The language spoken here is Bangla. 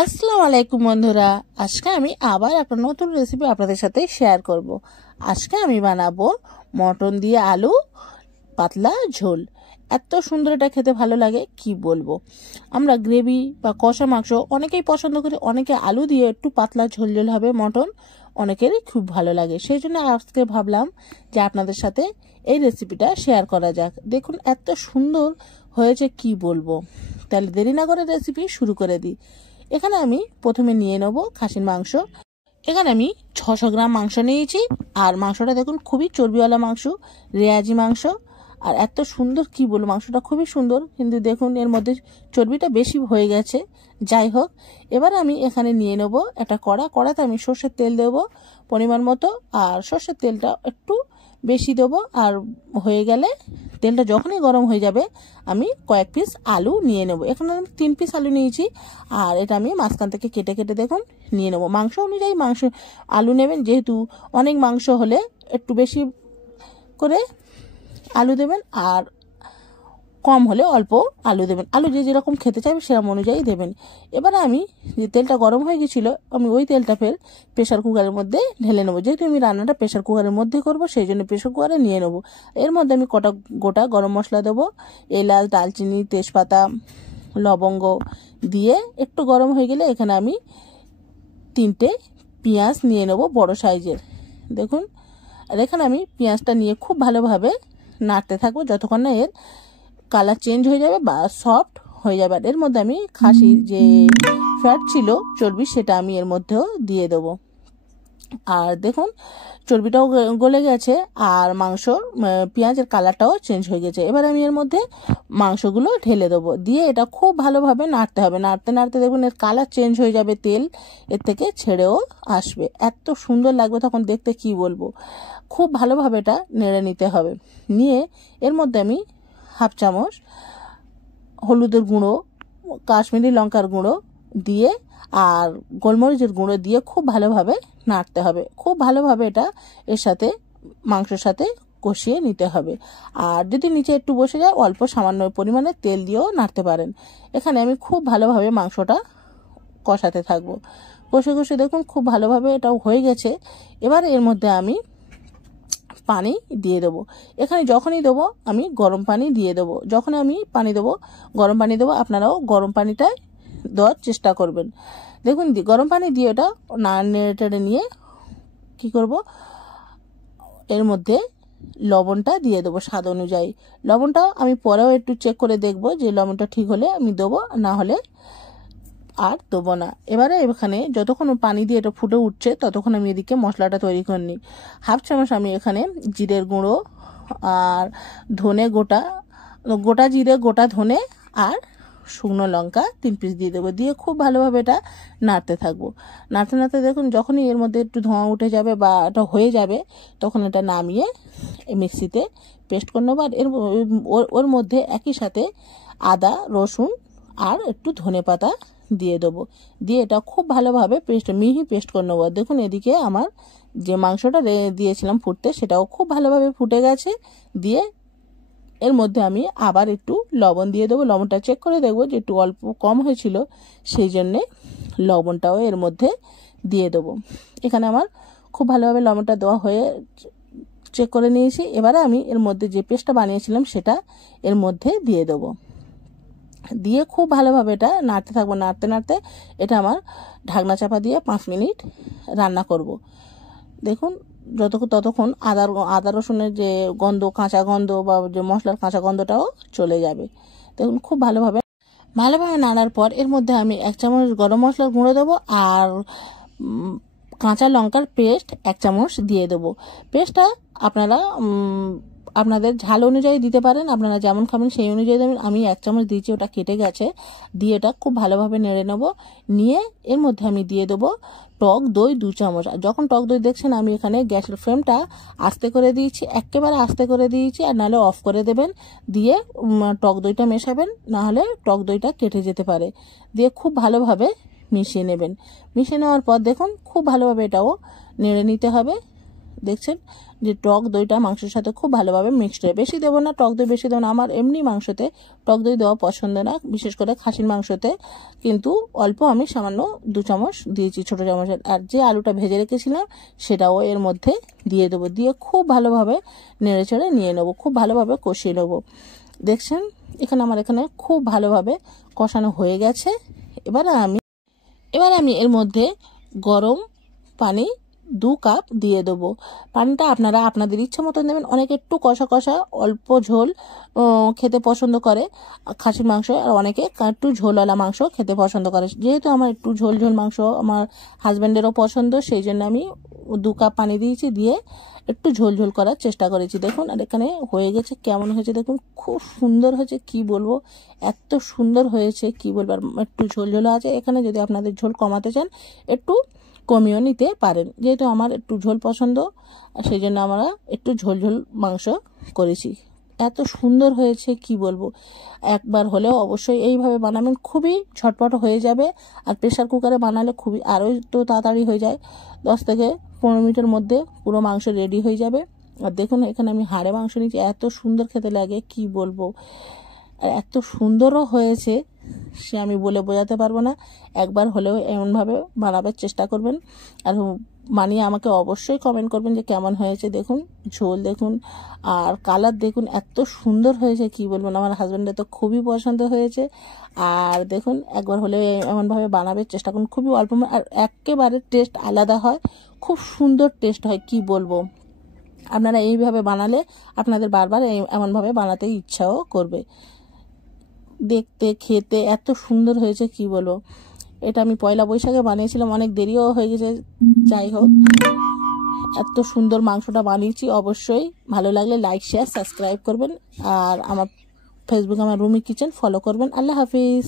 আসসালামু আলাইকুম বন্ধুরা, আজকে আমি আবার একটা নতুন রেসিপি আপনাদের সাথে শেয়ার করব। আজকে আমি বানাবো মটন দিয়ে আলু পাতলা ঝোল। এত সুন্দর এটা খেতে ভালো লাগে কি বলবো। আমরা গ্রেভি বা কষা মাংস অনেকেই পছন্দ করি, অনেকে আলু দিয়ে একটু পাতলা ঝোল ঝোল হবে মটন, অনেকেরই খুব ভালো লাগে। সেই জন্য আজকে ভাবলাম যে আপনাদের সাথে এই রেসিপিটা শেয়ার করা যাক। দেখুন এত সুন্দর হয়েছে কি বলবো। তাহলে দেরি না করে রেসিপি শুরু করে দিই। এখানে আমি প্রথমে নিয়ে নেব খাসির মাংস। এখানে আমি 600 গ্রাম মাংস নিয়েছি। আর মাংসটা দেখুন খুবই চর্বিওয়ালা মাংস, রেয়াজি মাংস। আর এত সুন্দর কি বলবো, মাংসটা খুবই সুন্দর, কিন্তু দেখুন এর মধ্যে চর্বিটা বেশি হয়ে গেছে। যাই হোক, এবার আমি এখানে নিয়ে নেব একটা কড়াতে আমি সর্ষের তেল দেবো পরিমাণ মতো। আর সর্ষের তেলটা একটু বেশি দেবো। আর হয়ে গেলে তেলটা যখনই গরম হয়ে যাবে আমি কয়েক পিস আলু নিয়ে নেব। এখানে আমি 3 পিস আলু নিয়েছি। আর এটা আমি মাঝখান থেকে কেটে কেটে দেখুন নিয়ে নেব। মাংস অনুযায়ী আলু নেবেন, যেহেতু অনেক মাংস হলে একটু বেশি করে আলু দেবেন, আর কম হলে অল্প আলু দেবেন। আলু যে যেরকম খেতে চাইবে সেরকম অনুযায়ী দেবেন। এবারে আমি যে তেলটা গরম হয়ে গেছিলো, আমি ওই তেলটা ফের প্রেশার কুকারের মধ্যে ঢেলে নেবো। যেহেতু আমি রান্নাটা প্রেশার কুকারের মধ্যে করব, সেই জন্য প্রেশার কুকারে নিয়ে নেবো। এর মধ্যে আমি গোটা গরম মশলা দেবো, এলাচ, দালচিনি, তেজপাতা, লবঙ্গ দিয়ে একটু গরম হয়ে গেলে এখানে আমি 3টে পেঁয়াজ নিয়ে নেবো বড় সাইজের। দেখুন, আর এখানে আমি পেঁয়াজটা নিয়ে খুব ভালোভাবে নাড়তে থাকবো যতক্ষণ না এর কালার চেঞ্জ হয়ে যাবে বা সফট হয়ে যাবে। এর মধ্যে আমি খাসির যে ফ্যাট ছিল, চর্বি, সেটা আমি এর মধ্যেও দিয়ে দেবো। আর দেখুন চর্বিটাও গলে গেছে আর পেঁয়াজের কালারটাও চেঞ্জ হয়ে গেছে। এবার আমি এর মধ্যে মাংসগুলো ঢেলে দেবো, দিয়ে এটা খুব ভালোভাবে নাড়তে হবে। নাড়তে নাড়তে দেখুন এর কালার চেঞ্জ হয়ে যাবে, তেল এর থেকে ছেড়েও আসবে। এত সুন্দর লাগবে তখন দেখতে কি বলবো। খুব ভালোভাবে এটা নেড়ে নিতে হবে। নিয়ে এর মধ্যে আমি হাফ চামচ হলুদের গুঁড়ো, কাশ্মীরি লঙ্কার গুঁড়ো দিয়ে আর গোলমরিচের গুঁড়ো দিয়ে খুব ভালোভাবে নাড়তে হবে। খুব ভালোভাবে এটা এর সাথে মাংসের সাথে কষিয়ে নিতে হবে। আর যদি নিচে একটু বসে যায় অল্প সামান্য পরিমাণে তেল দিয়েও নাড়তে পারেন। এখানে আমি খুব ভালোভাবে মাংসটা কষাতে থাকবো। কষে কষে দেখুন খুব ভালোভাবে এটাও হয়ে গেছে। এবার এর মধ্যে আমি পানি দিয়ে দেবো। এখানে যখনই দেবো আমি গরম পানি দিয়ে দেবো। যখন আমি পানি দেবো, গরম পানি দেবো, আপনারাও গরম পানিটাই দেওয়ার চেষ্টা করবেন। দেখুন গরম পানি দিয়ে ওটা নেড়ে টেড়ে নিয়ে কী করব, এর মধ্যে লবণটা দিয়ে দেবো স্বাদ অনুযায়ী। লবণটাও আমি পরেও একটু চেক করে দেখবো যে লবণটা ঠিক হলে আমি দেবো, না হলে আর দেবো না। এবারে এখানে যতক্ষণ পানি দিয়ে এটা ফুটে উঠছে ততক্ষণ আমি এদিকে মশলাটা তৈরি করে নিই। হাফ চামচ আমি এখানে জিরের গুঁড়ো আর ধনে গোটা জিরে, গোটা ধনে আর শুকনো লঙ্কা 3 পিস দিয়ে দেবো। দিয়ে খুব ভালোভাবে এটা নাড়তে থাকবো। নাড়তে নাড়তে দেখুন যখনই এর মধ্যে একটু ধোঁয়া উঠে যাবে বা এটা হয়ে যাবে, তখন এটা নামিয়ে মিক্সিতে পেস্ট করে নেবো। আর ওর মধ্যে একই সাথে আদা, রসুন আর একটু ধনেপাতা দিয়ে দেবো। দিয়ে এটা খুব ভালোভাবে মিহি পেস্ট করে নেবো। দেখুন এদিকে আমার যে মাংসটা দিয়েছিলাম ফুটতে, সেটাও খুব ভালোভাবে ফুটে গেছে। দিয়ে এর মধ্যে আমি আবার একটু লবণ দিয়ে দেবো। লবণটা চেক করে দেখবো যে একটু অল্প কম হয়েছিল, সেই জন্যে লবণটাও এর মধ্যে দিয়ে দেবো। এখানে আমার খুব ভালোভাবে লবণটা দেওয়া হয়ে চেক করে নিয়েছি। এবারে আমি এর মধ্যে যে পেস্টটা বানিয়েছিলাম সেটা এর মধ্যে দিয়ে দেবো। দিয়ে খুব ভালোভাবে এটা নাড়তে থাকবো। নাড়তে নাড়তে এটা আমার ঢাকনা চাপা দিয়ে 5 মিনিট রান্না করব। দেখুন ততক্ষণ আদা রসুনের যে কাঁচা গন্ধ বা যে মশলার কাঁচা গন্ধটাও চলে যাবে। দেখুন খুব ভালোভাবে নাড়ার পর এর মধ্যে আমি 1 চামচ গরম মশলার গুঁড়ো দেবো আর কাঁচা লঙ্কার পেস্ট 1 চামচ দিয়ে দেবো। পেস্টটা আপনারা আপনাদের ঝাল অনুযায়ী দিতে পারেন, আপনারা যেমন খাবেন সেই অনুযায়ী দেবেন। আমি 1 চামচ দিয়েছি, ওটা কেটে গেছে। দিয়ে এটা খুব ভালোভাবে নেড়ে নেব। নিয়ে এর মধ্যে আমি দিয়ে দেবো টক দই 2 চামচ। আর যখন টক দই দেখছেন আমি এখানে গ্যাসের ফ্লেমটা আস্তে করে দিয়েছি, একেবারে আস্তে করে দিয়েছি, আর নাহলে অফ করে দেবেন। দিয়ে টক দইটা মেশাবেন, নাহলে টক দইটা কেটে যেতে পারে। দিয়ে খুব ভালোভাবে মিশিয়ে নেবেন। মিশিয়ে নেওয়ার পর দেখুন খুব ভালোভাবে এটাও নেড়ে নিতে হবে। দেখছেন যে টক দইটা মাংসের সাথে খুব ভালোভাবে মিক্সড হয়। বেশি দেবো না, টক দই বেশি দেবো না, আমার এমনি মাংসতে টক দই দেওয়া পছন্দ না, বিশেষ করে খাসির মাংসতে। কিন্তু অল্প আমি সামান্য 2 চামচ দিয়েছি, ছোটো চামচের। আর যে আলুটা ভেজে রেখেছিলাম সেটাও এর মধ্যে দিয়ে দেবো, দিয়ে খুব ভালোভাবে নেড়েচেড়ে নিয়ে নেবো, খুব ভালোভাবে কষিয়ে নেবো। দেখছেন এখানে আমার খুব ভালোভাবে কষানো হয়ে গেছে। এবার আমি এর মধ্যে গরম পানি 2 কাপ দিয়ে দেবো। পানিটা আপনারা আপনাদের ইচ্ছা মতন দেবেন। অনেকে একটু কষা কষা অল্প ঝোল খেতে পছন্দ করে খাসির মাংস, আর অনেকে একটু ঝোলওয়ালা মাংস খেতে পছন্দ করে। যেহেতু আমার একটু ঝোল ঝোল মাংস আমার হাজব্যান্ডেরও পছন্দ, সেই জন্য আমি 2 কাপ পানি দিয়েছি, দিয়ে একটু ঝোল ঝোল করার চেষ্টা করেছি। দেখুন আর এখানে হয়ে গেছে, কেমন হয়েছে দেখুন, খুব সুন্দর হয়েছে, কি বলবো, এত সুন্দর হয়েছে কি বলবো। আর একটু ঝোল ঝোল আছে এখানে, যদি আপনাদের ঝোল কমাতে চান একটু কমিয়েও নিতে পারেন। যেহেতু আমার একটু ঝোল পছন্দ, সেই জন্য আমরা একটু ঝোল ঝোল মাংস করেছি। এত সুন্দর হয়েছে কি বলবো, একবার হলেও অবশ্যই এইভাবে বানাবেন, খুবই ঝটপট হয়ে যাবে। আর প্রেসার কুকারে বানালে খুবই আরও একটু তাড়াতাড়ি হয়ে যায়, 10 থেকে 15 মিনিটের মধ্যে পুরো মাংস রেডি হয়ে যাবে। আর দেখুন এখানে আমি হাড়ে মাংস নিয়েছি, এত সুন্দর খেতে লাগে কি বলবো, আর এত সুন্দরও হয়েছে সে আমি বলে বোঝাতে পারবো না। একবার হলেও এমনভাবে বানাবার চেষ্টা করবেন, আর বানিয়ে আমাকে অবশ্যই কমেন্ট করবেন যে কেমন হয়েছে। দেখুন ঝোল দেখুন আর কালার দেখুন, এত সুন্দর হয়েছে কি বলবেন, আমার হাজব্যান্ডের তো খুবই পছন্দ হয়েছে। আর দেখুন একবার হলেও এমনভাবে বানাবার চেষ্টা করুন, খুবই অল্প, আর একেবারে টেস্ট আলাদা হয়, খুব সুন্দর টেস্ট হয় কি বলবো। আপনারা এইভাবে বানালে আপনাদের বারবার এমনভাবে বানাতে ইচ্ছাও করবে। দেখতে খেতে এত সুন্দর হয়েছে কি বলবো। এটা আমি পয়লা বৈশাখে বানিয়েছিলাম, অনেক দেরিও হয়ে গেছে, যাই হোক এত সুন্দর মাংসটা বানিয়েছি। অবশ্যই ভালো লাগলে লাইক শেয়ার সাবস্ক্রাইব করবেন, আর আমার ফেসবুকে আমার রুমি কিচেন ফলো করবেন। আল্লাহ হাফিজ।